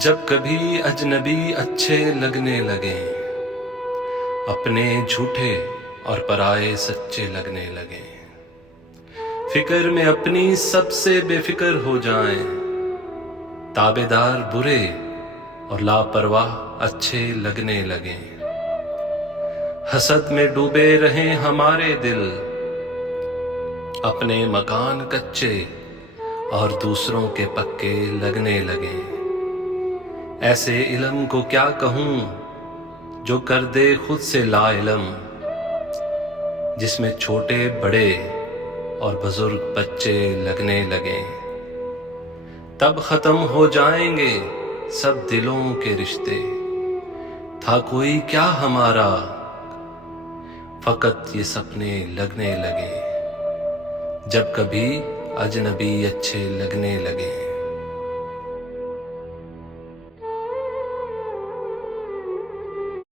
جب کبھی اجنبی اچھے لگنے لگیں، اپنے جھوٹے اور پرائے سچے لگنے لگیں، فکر میں اپنی سب سے بے فکر ہو جائیں، تابے دار برے اور لاپرواہ اچھے لگنے لگیں، حسد میں ڈوبے رہیں ہمارے دل، اپنے مکان کچے اور دوسروں کے پکے لگنے لگیں۔ ایسے علم کو کیا کہوں جو کر دے خود سے لا علم، جس میں چھوٹے بڑے اور بزرگ بچے لگنے لگیں۔ تب ختم ہو جائیں گے سب دلوں کے رشتے، تھا کوئی کیا ہمارا، فقط یہ سپنے لگنے لگیں، جب کبھی اجنبی اچھے لگنے لگیں۔